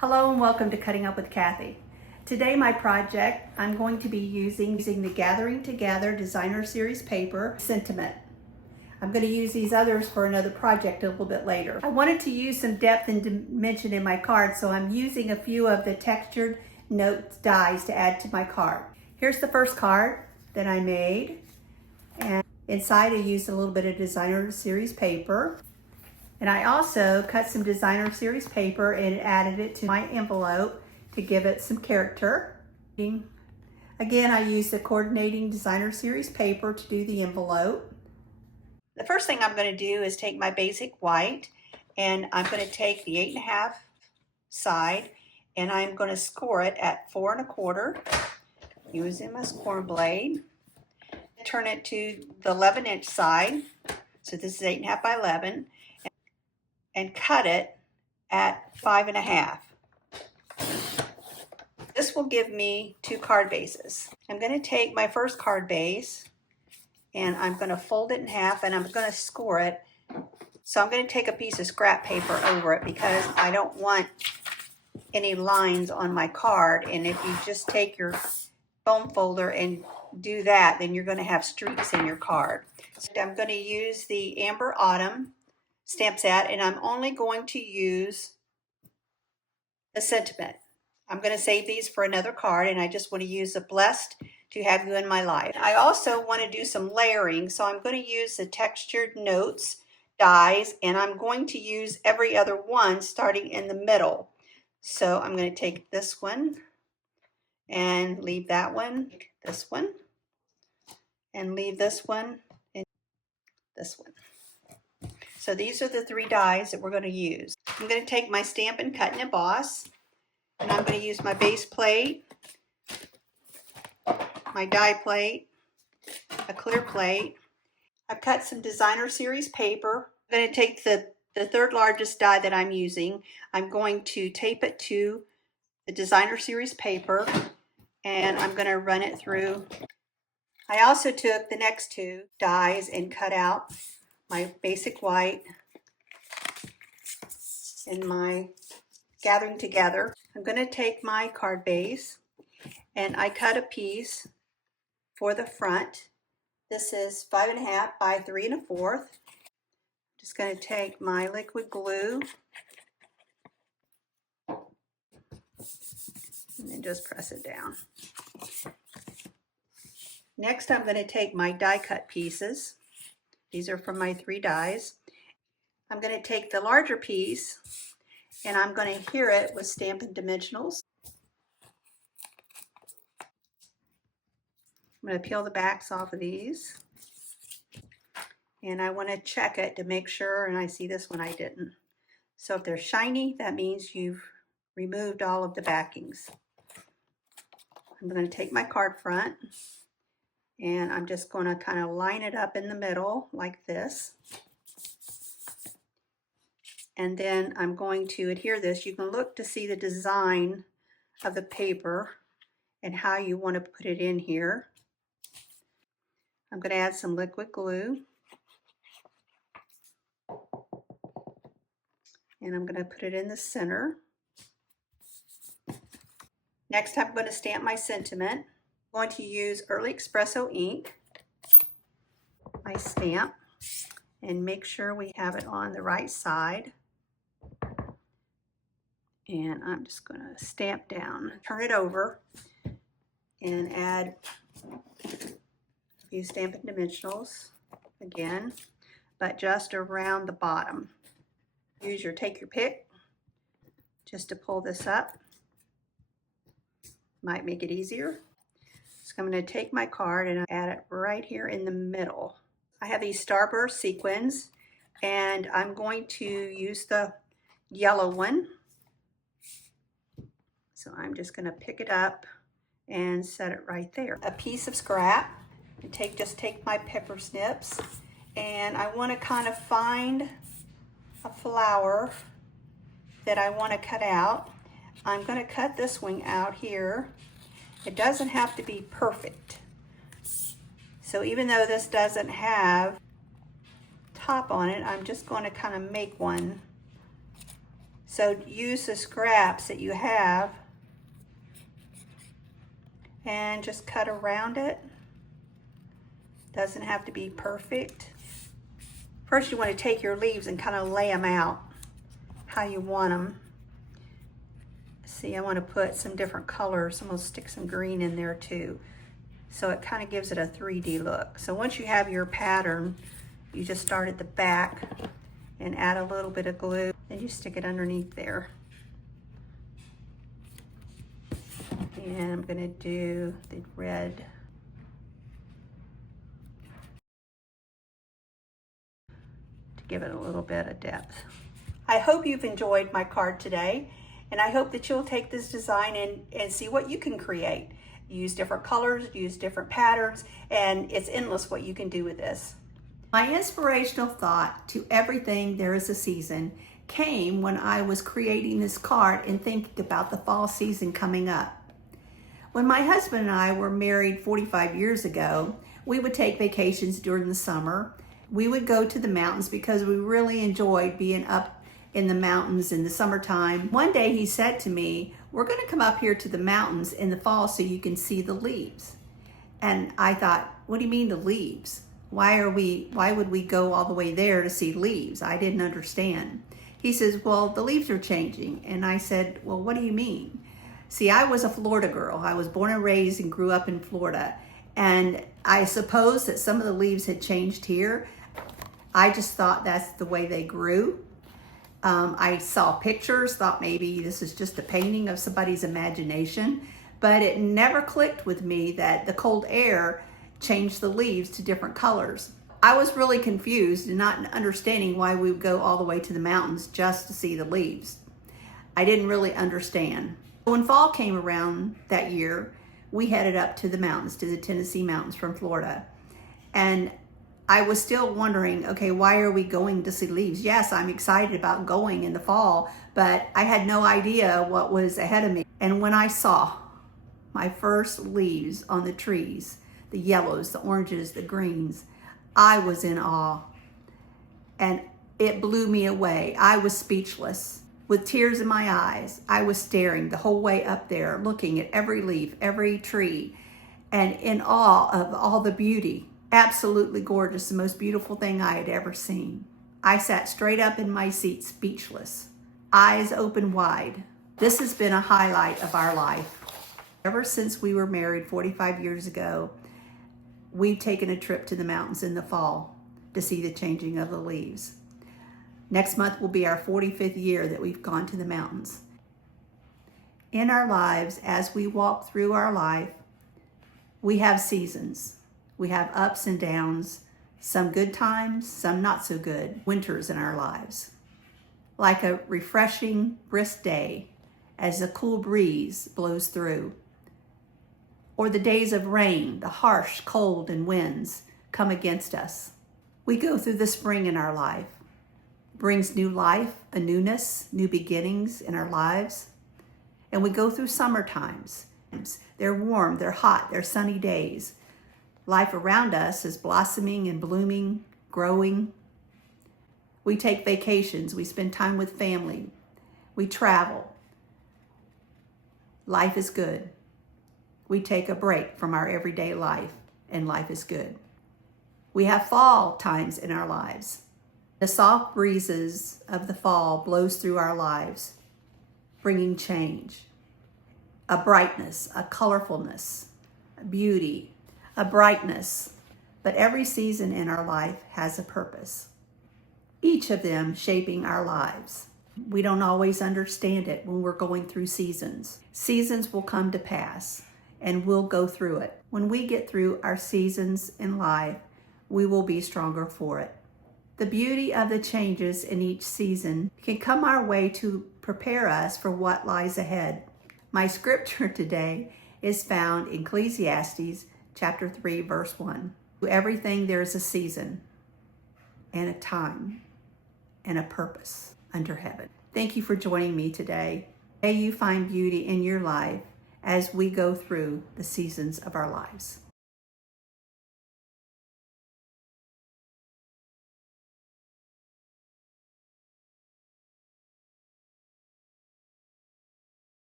Hello and welcome to Cutting Up with Kathy. Today my project, I'm going to be using the Gathering Together Designer Series paper, Sentiment. I'm going to use these others for another project a little bit later. I wanted to use some depth and dimension in my card, so I'm using a few of the textured note dies to add to my card. Here's the first card that I made, and inside I used a little bit of Designer Series paper. And I also cut some Designer Series paper and added it to my envelope to give it some character. Again, I used the coordinating Designer Series paper to do the envelope. The first thing I'm going to do is take my basic white, and I'm going to take the 8.5 side, and I'm going to score it at 4 1/4 using my score blade. Turn it to the 11-inch side, so this is 8.5 by 11. And cut it at 5 1/2. This will give me 2 card bases. I'm going to take my first card base and I'm going to fold it in half and I'm going to score it. So I'm going to take a piece of scrap paper over it because I don't want any lines on my card. And if you just take your foam folder and do that, then you're going to have streaks in your card. So I'm going to use the Amber Autumn stamp set, and I'm only going to use the sentiment. I'm going to save these for another card, and I just want to use the blessed to have you in my life. I also want to do some layering, so I'm going to use the textured notes dies, and I'm going to use every other one starting in the middle. So I'm going to take this one and leave that one, this one, and leave this one, and this one. So these are the 3 dies that we're going to use. I'm going to take my Stampin' Cut and Emboss, and I'm going to use my base plate, my die plate, a clear plate. I've cut some Designer Series paper. I'm going to take the 3rd largest die that I'm using. I'm going to tape it to the Designer Series paper, and I'm going to run it through. I also took the next 2 dies and cut out my basic white and my Gathering Together. I'm going to take my card base and I cut a piece for the front. This is 5 1/2 by 3 1/4. Just going to take my liquid glue and then just press it down. Next, I'm going to take my die cut pieces. These are from my 3 dies. I'm going to take the larger piece and I'm going to adhere it with Stampin' Dimensionals. I'm going to peel the backs off of these. And I want to check it to make sure, and I see this one I didn't. So if they're shiny, that means you've removed all of the backings. I'm going to take my card front and I'm just going to kind of line it up in the middle like this. And then I'm going to adhere this. You can look to see the design of the paper and how you want to put it in here. I'm going to add some liquid glue. And I'm going to put it in the center. Next, I'm going to stamp my sentiment. I'm going to use Early Espresso ink, my stamp, and make sure we have it on the right side. And I'm just going to stamp down, turn it over, and add a few Stampin' Dimensionals again, but just around the bottom. Take your pick just to pull this up. Might make it easier. So I'm going to take my card and add it right here in the middle. I have these Starburst sequins, and I'm going to use the yellow one. So I'm just going to pick it up and set it right there. A piece of scrap, and just take my pepper snips, and I want to kind of find a flower that I want to cut out. I'm going to cut this one out here. It doesn't have to be perfect. So even though this doesn't have top on it, I'm just going to kind of make one So use the scraps that you have and just cut around it. Doesn't have to be perfect. First you want to take your leaves and kind of lay them out how you want them. See, I want to put some different colors. I'm going to stick some green in there too. So it kind of gives it a 3D look. So once you have your pattern, you just start at the back and add a little bit of glue. Then you stick it underneath there. And I'm going to do the red. To give it a little bit of depth. I hope you've enjoyed my card today, and I hope that you'll take this design and see what you can create. Use different colors, use different patterns, and it's endless what you can do with this. My inspirational thought to everything there is a season came when I was creating this card and thinking about the fall season coming up. When my husband and I were married 45 years ago, we would take vacations during the summer. We would go to the mountains because we really enjoyed being up in the mountains in the summertime. One day he said to me, "We're going to come up here to the mountains in the fall so you can see the leaves." And I thought, what do you mean the leaves? Why would we go all the way there to see leaves? I didn't understand. He says, "Well, the leaves are changing." And I said, "Well, what do you mean?" See, I was a Florida girl. I was born and raised and grew up in Florida. And I suppose that some of the leaves had changed here. I just thought that's the way they grew. I saw pictures, thought maybe this is just a painting of somebody's imagination, but it never clicked with me that the cold air changed the leaves to different colors. I was really confused and not understanding why we would go all the way to the mountains just to see the leaves. I didn't really understand. When fall came around that year, we headed up to the mountains, to the Tennessee mountains from Florida. And I was still wondering, okay, why are we going to see leaves? Yes, I'm excited about going in the fall, but I had no idea what was ahead of me. And when I saw my first leaves on the trees, the yellows, the oranges, the greens, I was in awe. And it blew me away. I was speechless. With tears in my eyes, I was staring the whole way up there, looking at every leaf, every tree, and in awe of all the beauty. Absolutely gorgeous, the most beautiful thing I had ever seen. I sat straight up in my seat, speechless, eyes open wide. This has been a highlight of our life. Ever since we were married 45 years ago, we've taken a trip to the mountains in the fall to see the changing of the leaves. Next month will be our 45th year that we've gone to the mountains. In our lives, as we walk through our life, we have seasons. We have ups and downs, some good times, some not so good, winters in our lives. Like a refreshing, brisk day as a cool breeze blows through. Or the days of rain, the harsh cold and winds come against us. We go through the spring in our life. It brings new life, a newness, new beginnings in our lives. And we go through summer times. They're warm, they're hot, they're sunny days. Life around us is blossoming and blooming, growing. We take vacations, we spend time with family, we travel. Life is good. We take a break from our everyday life, and life is good. We have fall times in our lives. The soft breezes of the fall blows through our lives, bringing change, a brightness, a colorfulness, a beauty, a brightness. But every season in our life has a purpose, each of them shaping our lives. We don't always understand it when we're going through seasons. Seasons will come to pass, and we'll go through it. When we get through our seasons in life, we will be stronger for it. The beauty of the changes in each season can come our way to prepare us for what lies ahead. My scripture today is found in Ecclesiastes chapter 3, verse 1. To everything there is a season and a time and a purpose under heaven. Thank you for joining me today. May you find beauty in your life as we go through the seasons of our lives.